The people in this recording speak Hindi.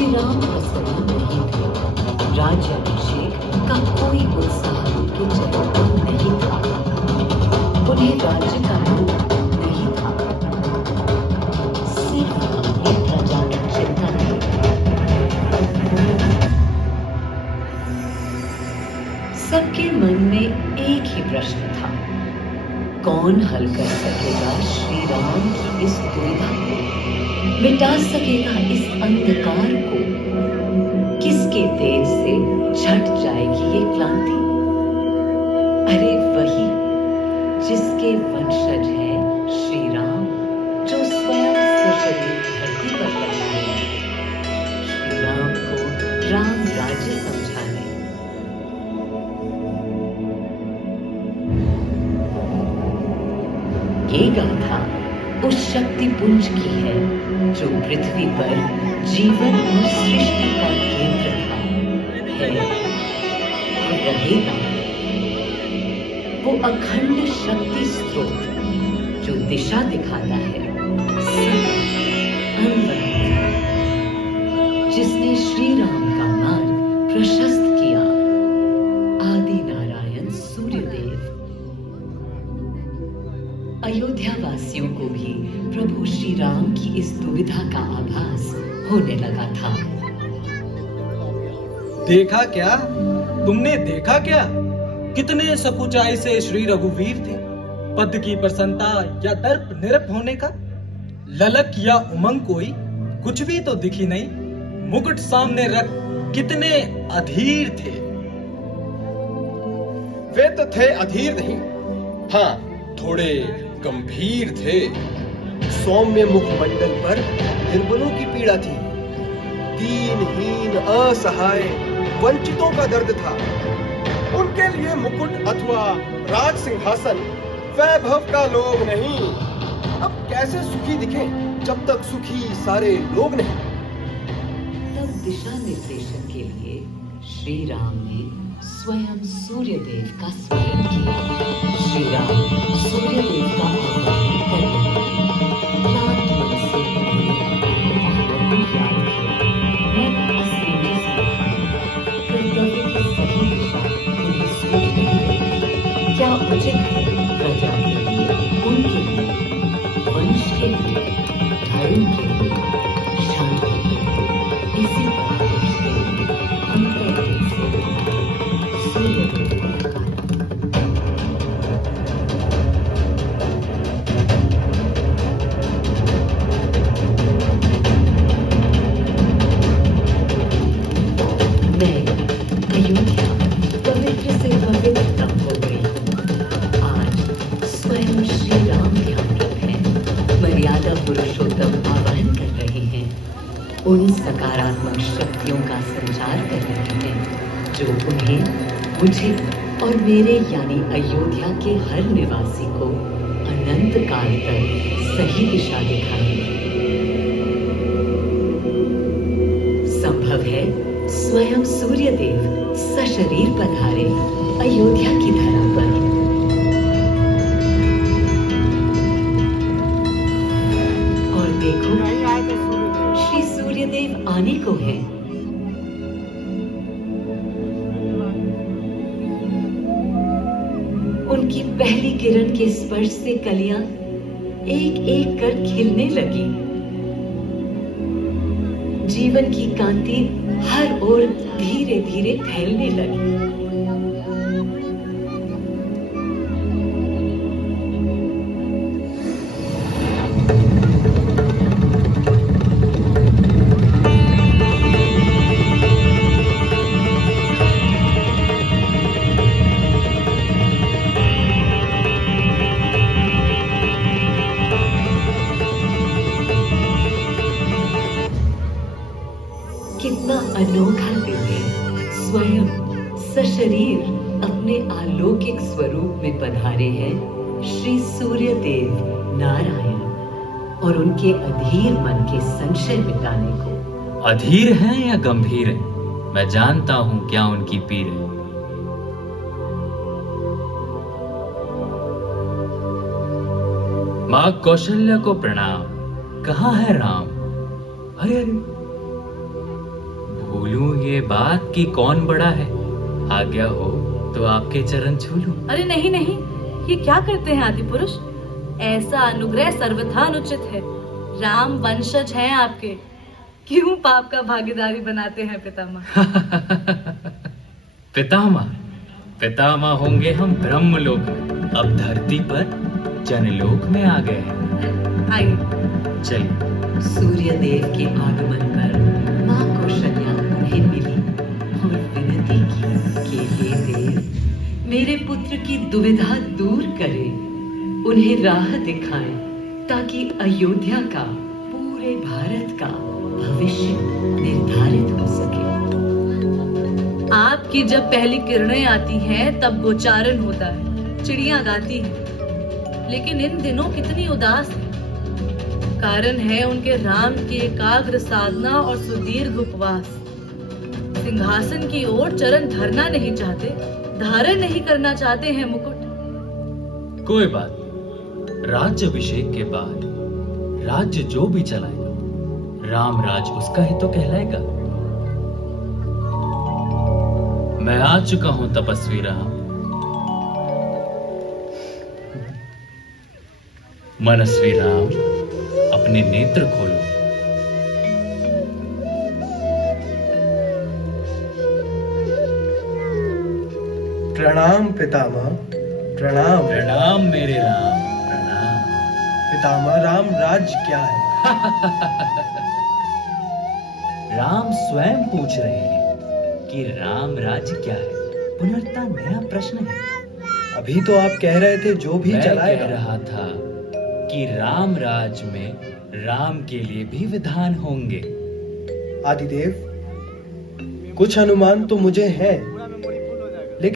श्री राम प्रसन्न नहीं थे। राज्याभिषेक का कोई उत्साह उनके चेहरे पर नहीं था। उन्हें राज्य का लोभ नहीं था, सिर्फ अपनी प्रजा की चिंता थी। सबके मन में एक ही प्रश्न था, कौन हल कर सकेगा श्री राम की इस दुविधा को, मिटा सकेगा इस अंधकार को, किसके तेज से छट जाएगी ये क्रांति। अरे वही जिसके वंशज हैं श्री राम, जो स्वयं सशरीर धरती पर पधारे, श्री राम को राम राज्य समझाने। ये गाथा उस शक्ति पुंज की है जो पृथ्वी पर जीवन और सृष्टि का केंद्र था, है और रहेगा। वो अखंड शक्ति स्रोत जो दिशा दिखाता है, जिसने श्री राम का मार्ग प्रशस्त किया, आदि नारायण सूर्यदेव। अयोध्या वासियों को भी प्रभु श्री राम की इस दुविधा का आभास होने लगा था। देखा क्या? तुमने देखा क्या? कितने सकुचाई से श्री रघुवीर थे। पद की प्रसन्नता या दर्प निरप होने का ललक या उमंग कोई कुछ भी तो दिखी नहीं। मुकुट सामने रख कितने अधीर थे। वे तो थे अधीर नहीं, हाँ थोड़े गंभीर थे। सौम्य मुखमंडल पर निर्बलों की पीड़ा थी, दीनहीन असहाय वंचितों का दर्द था। उनके लिए मुकुट अथवा राज सिंहासन वैभव का लोभ नहीं। अब कैसे सुखी दिखें जब तक सुखी सारे लोग नहीं। तब दिशा निर्देशन के लिए श्री राम ने स्वयं सूर्यदेव का स्मरण किया। श्री राम सूर्यदेव का आह्वान कर रहे थे। क्लांत मन से उन्होंने अपने पितामह को याद किया। मन असमंजस में था। कर्तव्य की सही दिशा उन्हें सूझ नहीं रही। क्या उचित है प्रजा के लिए, उनके लिए, वंश के लिए, धर्म के लिए, शांति के लिए, इसी पर पूछते हुए अंतर्दिल से सूर्यदेव को पुकारा। मैं अयोध्या पवित्र से पवित्रतम हो गई। आज स्वयं श्री राम ध्यान रखें, मर्यादा पुरुषोत्तम आह्वान कर रहे हैं। उन सकारात्मक शक्तियों का संचार कर रहे हैं जो उन्हें, मुझे और मेरे यानी अयोध्या के हर निवासी को अनंत काल तक सही दिशा दिखाएंगे। संभव है स्वयं सूर्यदेव सशरीर पधारे अयोध्या की धरा पर। और देखो श्री सूर्यदेव आने को है। उनकी पहली किरण के स्पर्श से कलियां एक एक कर खिलने लगी। जीवन की कांति हर ओर धीरे धीरे फैलने लगी। कितना अनोखा दिव्य, स्वयं सशरीर अपने अलौकिक स्वरूप में पधारे हैं श्री सूर्यदेव नारायण, और उनके अधीर मन के संशय मिटाने को। अधीर हैं या गंभीर हैं, मैं जानता हूं क्या उनकी पीर है। मां कौशल्या को प्रणाम। कहाँ है राम? अरे अरे, बोलूं ये बात कि कौन बड़ा है? आज्ञा हो तो आपके चरण छू लूं। अरे नहीं नहीं, ये क्या करते हैं आदि पुरुष? ऐसा अनुग्रह सर्वथा अनुचित है। राम वंशज हैं आपके, क्यों पाप का भागीदारी बनाते हैं पितामह? पितामह पितामह होंगे हम ब्रह्मलोक में, अब धरती पर जनलोक में आ गए हैं। आइए। चलिए। सूर्यदेव के आगमन पर माँ कौशल्या उन्हें मिली और विनती की कि हे देव, मेरे पुत्र की दुविधा दूर करें, उन्हें राह दिखाएं ताकि अयोध्या का, पूरे भारत का भविष्य निर्धारित हो सके। आपकी जब पहली किरणें आती हैं तब गोचारण होता है, चिड़ियां गाती हैं, लेकिन इन दिनों कितनी उदास है। कारण है उनके राम की एकाग्र साधना और सुदीर्घ उपवास। सिंहासन की ओर चरण धरना नहीं चाहते, धारण नहीं करना चाहते हैं मुकुट। कोई बात, राज्य अभिषेक के बाद राज्य जो भी चलाएगा, राम राज उसका ही तो कहलाएगा। मैं आ चुका हूं तपस्वी राम। मनस्वी राम, अपने नेत्र खोलो। प्रणाम पितामह, प्रणाम। प्रणाम मेरे राम, प्रणाम। पितामह, राम राज क्या है? राम स्वयं पूछ रहे हैं कि राम राज्य क्या है। पुनर्ता नया प्रश्न है। अभी तो आप कह रहे थे जो भी मैं चलाएगा। कह रहा था कि राम राज में राम के लिए भी विधान होंगे। आदिदेव, कुछ अनुमान तो मुझे है